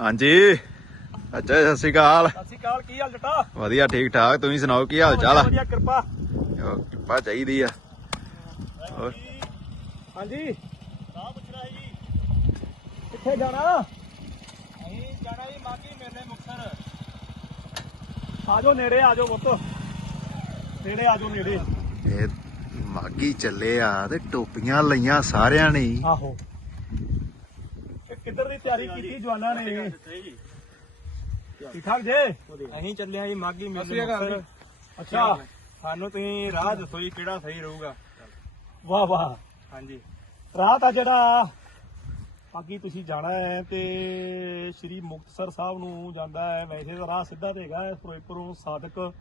ਹਾਂਜੀ। ਅੱਛਾ ਸਤਿ ਸ਼੍ਰੀ ਅਕਾਲ। ਸਤਿ ਸ਼੍ਰੀ ਅਕਾਲ ਕੀ ਹਾਲ ਜਟਾ? ਵਧੀਆ ਠੀਕ ਠਾਕ। ਤੁਸੀਂ ਸੁਣਾਓ ਕੀ ਹਾਲ ਚਾਲ ਆ? ਵਧੀਆ ਕਿਰਪਾ। ਚਾਹੀਦੀ ਆ। ਹੋਰ। ਹਾਂਜੀ। ਰਾਹ ਪੁੱਛਣਾ ਜੀ। ਕਿੱਥੇ ਜਾਣਾ? ਅਸੀਂ ਜਾਣਾ ਜੀ ਮਾਗੀ ਮੇਲੇ ਮੁਕਸਰ ਆਜੋ ਨੇੜੇ ਆਜੋ ਪੁੱਤ। ਨੇੜੇ ਆਜੋ ਨੇੜੇ। ਇਹ ਮਾਗੀ ਚੱਲੇ ਆ ਤੇ ਟੋਪੀਆਂ ਲਈਆਂ ਸਾਰਿਆਂ ਨੇ। ਆਹੋ। ਕਿੱਧਰ ਦੀ ਤਿਆਰੀ ਕੀਤੀ ਜਵਾਨਾਂ ਨੇ? ਠੀਕ ਠਾਕ ਜੇ? ਅਸੀਂ ਚੱਲੇ ਆ ਜੀ ਮਾਗੀ ਮੇਲੇ ਮੁਕਤਸਰ। ਅੱਛਾ। ਸਾਨੂੰ ਤੁਸੀਂ ਰਾਹ ਦੱਸੋ ਜੀ ਕਿਹੜਾ ਸਹੀ ਰਹੂਗਾ। ਵਾਹ ਵਾਹ। ਹਾਂਜੀ। ਰਾਤ ਆ ਜਿਹੜਾ ਬਾਕੀ ਤੁਸੀਂ ਜਾਣਾ ਹੈ ਤੇ ਸ਼੍ਰੀ ਮੁਕਤਸਰ ਸਾਹਿਬ ਨੂੰ ਜਾਂਦਾ ਹੈ। ਵੈਸੇ ਤਾਂ ਰਾਹ ਸਿੱਧਾ ਤੇ ਹੈਗਾ ਹੈ, ਫਿਰੋਜ਼ਪੁਰੋਂ ਸਾਦਕ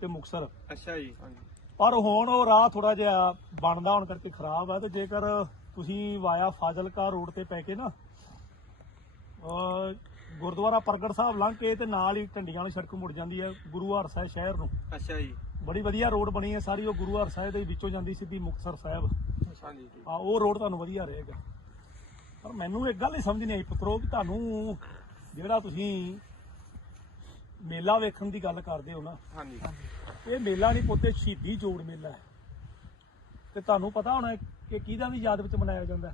ਤੇ ਮੁਕਤਸਰ। ਅੱਛਾ ਜੀ। ਪਰ ਹੁਣ ਉਹ ਰਾਹ ਥੋੜਾ ਜਿਹਾ ਬਣਦਾ ਹੋਣ ਕਰਕੇ ਖਰਾਬ ਹੈ ਤੇ ਜੇਕਰ ਤੁਸੀਂ ਵਾਇਆ ਫਾਜ਼ਿਲਕਾ ਰੋਡ ਤੇ ਪੈ ਕੇ ਨਾ ਗੁਰਦੁਆਰਾ ਪ੍ਰਗਟ ਸਾਹਿਬ ਲੰਘ ਕੇ ਤੇ ਨਾਲ ਹੀ ਢੰਡੀਆਂ ਵਾਲੀ ਸੜਕ ਮੁੜ ਜਾਂਦੀ ਹੈ ਗੁਰੂ ਹਰਸਾਏ ਸ਼ਹਿਰ ਨੂੰ। ਅੱਛਾ ਜੀ। ਬੜੀ ਵਧੀਆ ਰੋਡ ਬਣੀ ਹੈ ਸਾਰੀ ਉਹ ਗੁਰੂ ਹਰਸਾਏ ਦੇ ਵਿੱਚੋਂ ਜਾਂਦੀ ਸਿੱਧੀ ਮੁਕਤਸਰ ਸਾਹਿਬ। ਹਾਂਜੀ ਆ ਉਹ ਰੋਡ ਤੁਹਾਨੂੰ ਵਧੀਆ ਰਹੇਗਾ। ਪਰ ਮੈਨੂੰ ਇੱਕ ਗੱਲ ਹੀ ਸਮਝ ਨਹੀਂ ਆਈ ਪੁੱਤਰੋ ਕਿ ਤੁਹਾਨੂੰ ਜਿਹੜਾ ਤੁਸੀਂ ਮੇਲਾ ਵੇਖਣ ਦੀ ਗੱਲ ਕਰਦੇ ਹੋ ਨਾ ਹਾਂਜੀ। ਇਹ ਮੇਲਾ ਨਹੀਂ ਪੁੱਤੇ ਸ਼ਹੀਦੀ ਜੋੜ ਮੇਲਾ ਹੈ। ਤੇ ਤੁਹਾਨੂੰ ਪਤਾ ਹੋਣਾ ਕਿ ਕਿਹਦਾ ਵੀ ਯਾਦ ਵਿੱਚ ਮਨਾਇਆ ਜਾਂਦਾ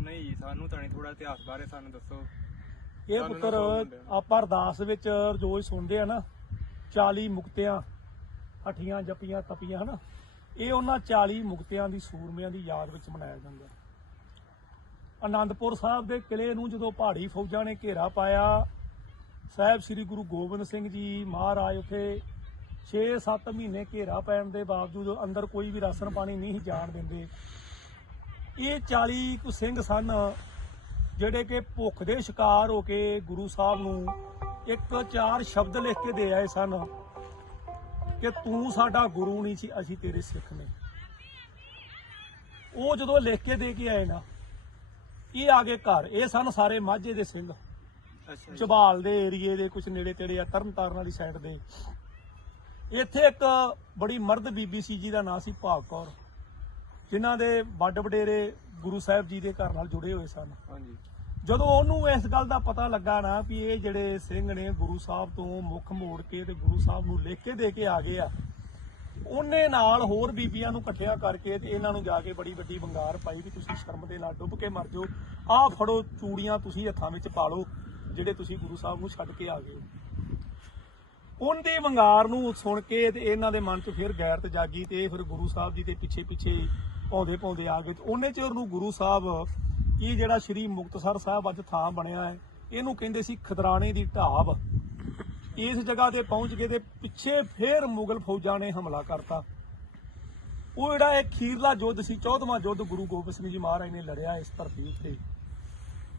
ਨਹੀਂ ਜੀ ਸਾਨੂੰ ਤਾਂ ਨਹੀਂ ਥੋੜਾ ਇਤਿਹਾਸ ਬਾਰੇ ਸਾਨੂੰ ਦੱਸੋ। ਇਹ ਪੁੱਤਰ। ਆਪਾਂ ਅਰਦਾਸ ਵਿੱਚ ਰੋਜ਼ ਸੁਣਦੇ ਆ ਨਾ 40 ਮੁਕਤਿਆਂ ਹੱਠੀਆਂ ਜੱਪੀਆਂ ਤਪੀਆਂ ਹਨਾ? ਇਹ ਉਹਨਾਂ 40 ਮੁਕਤਿਆਂ ਦੀ ਸੂਰਮਿਆਂ ਦੀ ਯਾਦ ਵਿੱਚ ਮਨਾਇਆ ਜਾਂਦਾ ਹੈ। ਆਨੰਦਪੁਰ ਸਾਹਿਬ ਦੇ ਕਿਲੇ ਨੂੰ ਜਦੋਂ ਪਹਾੜੀ ਫੌਜਾਂ ਨੇ ਘੇਰਾ ਪਾਇਆ ਸਾਹਿਬ ਸ੍ਰੀ ਗੁਰੂ ਗੋਬਿੰਦ ਸਿੰਘ ਜੀ ਮਹਾਰਾਜ ਉਥੇ 6-7 ਮਹੀਨੇ ਘੇਰਾ ਪੈਣ ਦੇ ਬਾਵਜੂਦ ਅੰਦਰ ਕੋਈ ਵੀ ਰਾਸ਼ਨ ਪਾਣੀ ਨਹੀਂ ਜਾਣ ਦਿੰਦੇ। ਇਹ 40 ਕੁ ਸਿੰਘ ਸਨ ਜਿਹੜੇ ਕਿ ਭੁੱਖ ਦੇ ਸ਼ਿਕਾਰ ਹੋ ਕੇ ਗੁਰੂ ਸਾਹਿਬ ਨੂੰ ਇੱਕ ਚਾਰ ਸ਼ਬਦ ਲਿਖ ਕੇ ਦੇ ਆਏ ਸਨ ਕਿ ਤੂੰ ਸਾਡਾ ਗੁਰੂ ਨਹੀਂ ਸੀ ਅਸੀਂ ਤੇਰੇ ਸਿੱਖ ਨੇ। ਉਹ ਜਦੋਂ ਲਿਖ ਕੇ ਦੇ ਕੇ ਆਏ ਨਾ ਇਹ ਆ ਗਏ ਘਰ ਇਹ ਸਨ ਸਾਰੇ ਮਾਝੇ ਦੇ ਸਿੰਘ। ਜੀ। ਝਬਾਲ ਦੇ ਏਰੀਏ ਦੇ ਕੁਝ ਨੇੜੇ ਤੇੜੇ ਆ ਤਰਨਤਾਰਨ ਵਾਲੀ ਸਾਈਡ ਦੇ। ਇੱਥੇ ਇੱਕ ਬੜੀ ਮਰਦ ਬੀਬੀ ਸੀ ਜਿਹਦਾ ਨਾਂ ਸੀ ਭਾਗ ਕੌਰ ਜਿਨ੍ਹਾਂ ਦੇ ਵੱਡ ਵਡੇਰੇ ਗੁਰੂ ਸਾਹਿਬ ਜੀ ਦੇ ਘਰ ਨਾਲ ਜੁੜੇ ਹੋਏ ਸਨ। ਹਾਂਜੀ। ਜਦੋਂ ਉਹਨੂੰ ਇਸ ਗੱਲ ਦਾ ਪਤਾ ਲੱਗਾ ਨਾ ਵੀ ਇਹ ਜਿਹੜੇ ਸਿੰਘ ਨੇ ਗੁਰੂ ਸਾਹਿਬ ਤੋਂ ਮੁੱਖ ਮੋੜ ਕੇ ਤੇ ਗੁਰੂ ਸਾਹਿਬ ਨੂੰ ਲਿਖ ਕੇ ਦੇ ਕੇ ਆ ਗਏ ਆ, ਉਹਨੇ ਨਾਲ ਹੋਰ ਬੀਬੀਆਂ ਨੂੰ ਇਕੱਠਿਆਂ ਕਰਕੇ ਤੇ ਇਹਨਾਂ ਨੂੰ ਜਾ ਕੇ ਬੜੀ ਵੱਡੀ ਵੰਗਾਰ ਪਾਈ ਵੀ ਤੁਸੀਂ ਸ਼ਰਮ ਦੇ ਨਾਲ ਡੁੱਬ ਕੇ ਮਰ ਜਾਓ। ਆਹ ਫੜੋ ਚੂੜੀਆਂ ਤੁਸੀਂ ਹੱਥਾਂ ਵਿੱਚ ਪਾ ਲਓ, ਜਿਹੜੇ ਤੁਸੀਂ ਗੁਰੂ ਸਾਹਿਬ ਨੂੰ ਛੱਡ ਕੇ ਆ ਗਏ ਹੋ। ਉਹਦੀ ਵੰਗਾਰ ਨੂੰ ਸੁਣ ਕੇ ਤੇ ਇਹਨਾਂ ਦੇ ਮਨ 'ਚ ਫਿਰ ਗੈਰਤ ਜਾਗੀ ਤੇ ਫਿਰ ਗੁਰੂ ਸਾਹਿਬ ਜੀ ਦੇ ਪਿੱਛੇ ਪਿੱਛੇ ਪਾਉਂਦੇ ਪਾਉਂਦੇ ਆ ਗਏ। ਤੇ ਉਹਨੇ ਚਿਰ ਨੂੰ ਗੁਰੂ ਸਾਹਿਬ ਇਹ ਜਿਹੜਾ ਸ੍ਰੀ ਮੁਕਤਸਰ ਸਾਹਿਬ ਅੱਜ ਥਾਂ ਬਣਿਆ ਹੈ ਇਹਨੂੰ ਕਹਿੰਦੇ ਸੀ ਖਦਰਾਣੇ ਦੀ ਢਾਬ। ਇਸ ਜਗ੍ਹਾ ਤੇ ਪਹੁੰਚ ਗਏ ਤੇ ਪਿੱਛੇ ਫੇਰ ਮੁਗਲ ਫੌਜਾਂ ਨੇ ਹਮਲਾ ਕਰਤਾ। ਉਹ ਜਿਹੜਾ ਇਹ ਖੀਰਲਾ ਯੁੱਧ ਸੀ 14ਵਾਂ ਯੁੱਧ ਗੁਰੂ ਗੋਬਿੰਦ ਸਿੰਘ ਜੀ ਮਹਾਰਾਜ ਨੇ ਲੜਿਆ ਇਸ ਧਰਤੀ ਉੱਤੇ।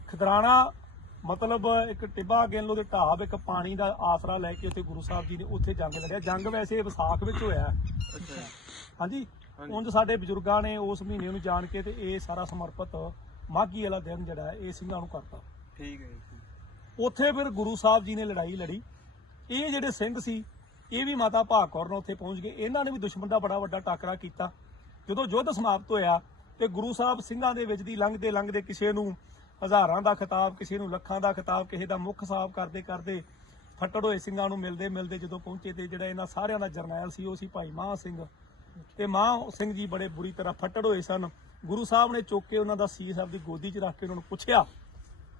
ਖਦਰਾਣਾ ਮਤਲਬ ਇੱਕ ਟਿੱਬਾ ਗੇਲੋ ਦੇ ਢਾਬ ਇੱਕ ਪਾਣੀ ਦਾ ਆਸਰਾ ਲੈ ਕੇ ਉੱਥੇ ਗੁਰੂ ਸਾਹਿਬ ਜੀ ਨੇ ਉੱਥੇ ਜੰਗ ਲੜਿਆ। ਜੰਗ ਵੈਸੇ ਵਿਸਾਖ ਵਿੱਚ ਹੋਇਆ। ਹਾਂਜੀ। ਉਂਝ ਸਾਡੇ ਬਜ਼ੁਰਗਾਂ ਨੇ ਉਸ ਮਹੀਨੇ ਨੂੰ ਜਾਣ ਕੇ ਤੇ ਇਹ ਸਾਰਾ ਸਮਰਪਿਤ ਮਾਘੀ ਵਾਲਾ ਦਿਨ ਜਿਹੜਾ ਹੈ ਇਹ ਸਿੰਘਾਂ ਨੂੰ ਕਰਤਾ। ਠੀਕ ਹੈ ਜੀ ਉੱਥੇ ਫਿਰ ਗੁਰੂ ਸਾਹਿਬ ਜੀ ਨੇ ਲੜਾਈ ਲੜੀ। ਇਹ ਜਿਹੜੇ ਸਿੰਘ ਸੀ ਇਹ ਵੀ ਮਾਤਾ ਭਾਗ ਕੌਰ ਨਾਲ ਉੱਥੇ ਪਹੁੰਚ ਗਏ। ਇਹਨਾਂ ਨੇ ਵੀ ਦੁਸ਼ਮਣ ਦਾ ਬੜਾ ਵੱਡਾ ਟਾਕਰਾ ਕੀਤਾ। ਜਦੋਂ ਯੁੱਧ ਸਮਾਪਤ ਹੋਇਆ ਤੇ ਗੁਰੂ ਸਾਹਿਬ ਸਿੰਘਾਂ ਦੇ ਵਿੱਚ ਦੀ ਲੰਘਦੇ ਲੰਘਦੇ ਕਿਸੇ ਨੂੰ ਹਜ਼ਾਰਾਂ ਦਾ ਖਿਤਾਬ ਕਿਸੇ ਨੂੰ ਲੱਖਾਂ ਦਾ ਖਿਤਾਬ ਕਿਸੇ ਦਾ ਮੁੱਖ ਸਾਹਿਬ ਕਰਦੇ ਕਰਦੇ ਫੱਟੜ ਹੋਏ ਸਿੰਘਾਂ ਨੂੰ ਮਿਲਦੇ ਮਿਲਦੇ ਜਦੋਂ ਪਹੁੰਚੇ ਤੇ ਜਿਹੜਾ ਇਹਨਾਂ ਸਾਰਿਆਂ ਦਾ ਜਰਨੈਲ ਸੀ ਉਹ ਸੀ ਭਾਈ ਮਾਹ ਸਿੰਘ। ਤੇ ਮਾਹ ਸਿੰਘ ਜੀ ਬੜੇ ਬੁਰੀ ਤਰ੍ਹਾਂ ਫੱਟੜ ਹੋਏ ਸਨ। ਗੁਰੂ ਸਾਹਿਬ ਨੇ ਚੁੱਕ ਕੇ ਉਹਨਾਂ ਦਾ ਸੀਸ ਆਪਦੀ ਗੋਦੀ 'ਚ ਰੱਖ ਕੇ ਉਹਨਾਂ ਨੂੰ ਪੁੱਛਿਆ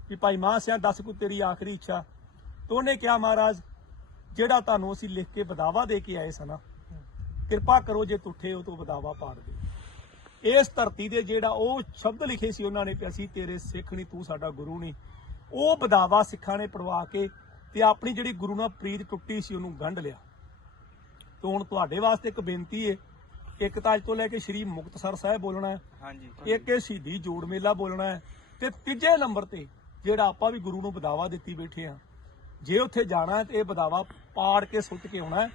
ਕਿ ਭਾਈ ਮਾਂ ਸਿਆ ਦੱਸ ਕੋਈ ਤੇਰੀ ਆਖਰੀ ਇੱਛਾ? ਤੇ ਉਹਨੇ ਕਿਹਾ, ਮਹਾਰਾਜ, ਜਿਹੜਾ ਤੁਹਾਨੂੰ ਅਸੀਂ ਲਿਖ ਕੇ ਬਦਾਵਾ ਦੇ ਕੇ ਆਏ ਸਨ ਕਿਰਪਾ ਕਰੋ ਜੇ ਤੁਠੇ ਉਹ ਤਾਂ ਬਦਾਵਾ ਪਾੜ ਦੇ। ਇਸ ਧਰਤੀ ਦੇ ਜਿਹੜਾ ਉਹ ਸ਼ਬਦ ਲਿਖੇ ਸੀ ਉਹਨਾਂ ਨੇ ਕਿ ਅਸੀਂ ਤੇਰੇ ਸਿੱਖ ਨਹੀਂ, ਤੂੰ ਸਾਡਾ ਗੁਰੂ ਨਹੀਂ। ਉਹ ਬਦਾਵਾ ਸਿੱਖਾਂ ਨੇ ਪੜਵਾ ਕੇ ਤੇ ਆਪਣੀ ਜਿਹੜੀ ਗੁਰੂ ਨਾਲ ਪ੍ਰੀਤ ਟੁੱਟੀ ਸੀ ਉਹਨੂੰ ਗੰਢ ਲਿਆ। ਤੇ ਹੁਣ ਤੁਹਾਡੇ ਵਾਸਤੇ ਇੱਕ ਬੇਨਤੀ ਹੈ ਇੱਕ ਤਾਂ ਅੱਜ ਤੋਂ ਲੈ ਕੇ ਸ਼੍ਰੀ ਮੁਕਤਸਰ ਸਾਹਿਬ ਬੋਲਣਾ ਹੈ ਹਾਂਜੀ। ਇੱਕ ਇਹ ਸ਼ਹੀਦੀ ਜੋੜ ਮੇਲਾ ਬੋਲਣਾ ਹੈ ਤੇ ਤੀਜੇ ਨੰਬਰ ਤੇ ਜਿਹੜਾ ਆਪਾਂ ਵੀ ਗੁਰੂ ਨੂੰ ਬਦਾਵਾ ਦਿੱਤੀ ਬੈਠੇ ਆ ਜੇ ਉੱਥੇ ਜਾਣਾ ਤੇ ਇਹ ਬਦਾਵਾ ਪਾੜ ਕੇ ਸੁੱਟ ਕੇ ਆਉਣਾ ਹੈ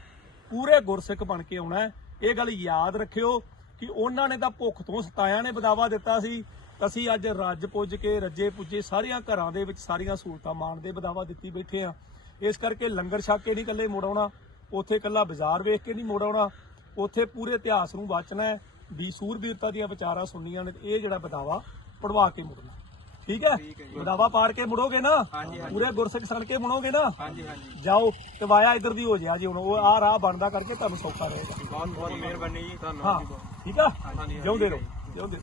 ਪੂਰੇ ਗੁਰਸਿੱਖ ਬਣ ਕੇ ਆਉਣਾ ਹੈ ਇਹ ਗੱਲ ਯਾਦ ਰੱਖਿਓ ਕਿ ਉਹਨਾਂ ਨੇ ਤਾਂ ਭੁੱਖ ਤੋਂ ਸਤਾਇਆ ਨੇ ਬਦਾਵਾ ਦਿੱਤਾ ਸੀ ਅਸੀਂ ਅੱਜ ਰੱਜ ਪੁੱਜ ਕੇ ਰੱਜੇ ਪੁੱਜੇ ਸਾਰੀਆਂ ਘਰਾਂ ਦੇ ਵਿੱਚ ਸਾਰੀਆਂ ਸਹੂਲਤਾਂ ਮਾਣਦੇ ਬਦਾਵਾ ਦਿੱਤੀ ਬੈਠੇ ਆ ਇਸ ਕਰਕੇ ਲੰਗਰ ਛਕ ਕੇ ਨਹੀਂ ਇਕੱਲੇ ਮੁੜ ਆਉਣਾ ਉੱਥੇ ਇਕੱਲਾ ਬਾਜ਼ਾਰ ਵੇਖ ਕੇ ਨਹੀਂ ਮੁੜ ਆਉਣਾ ਉੱਥੇ ਪੂਰੇ ਇਤਿਹਾਸ ਨੂੰ ਵਾਚਣਾ ਹੈ ਵੀ ਸੂਰਬੀਰਤਾ ਦੀਆਂ ਵਿਚਾਰਾਂ ਸੁਣਨੀਆਂ ਨੇ ਤੇ ਇਹ ਜਿਹੜਾ ਬਦਾਵਾ ਪੜਵਾ ਕੇ ਮੁੜਨਾ। ਠੀਕ ਹੈ। ਬਦਾਵਾ ਪਾੜ ਕੇ ਮੁੜੋਗੇ ਨਾ। ਪੂਰੇ ਗੁਰਸਿੱਖ ਸਣ ਕੇ ਮੁੜੋਗੇ ਨਾ? ਜਾਓ ਤੇ ਵਾਇਆ ਇਧਰ ਦੀ ਹੋ ਜਿਆ ਜੀ ਹੁਣ ਉਹ ਆ ਰਾਹ ਬਣਦਾ ਕਰਕੇ ਤੁਹਾਨੂੰ ਸੌਖਾ ਰਹੇਗਾ। ਬਹੁਤ ਬਹੁਤ ਮਿਹਰਬਾਨੀ ਜੀ ਧੰਨਵਾਦ ਠੀਕ ਆ? ਜਿਉਂਦੇ ਰਹੋ। ਜਿਉਂਦੇ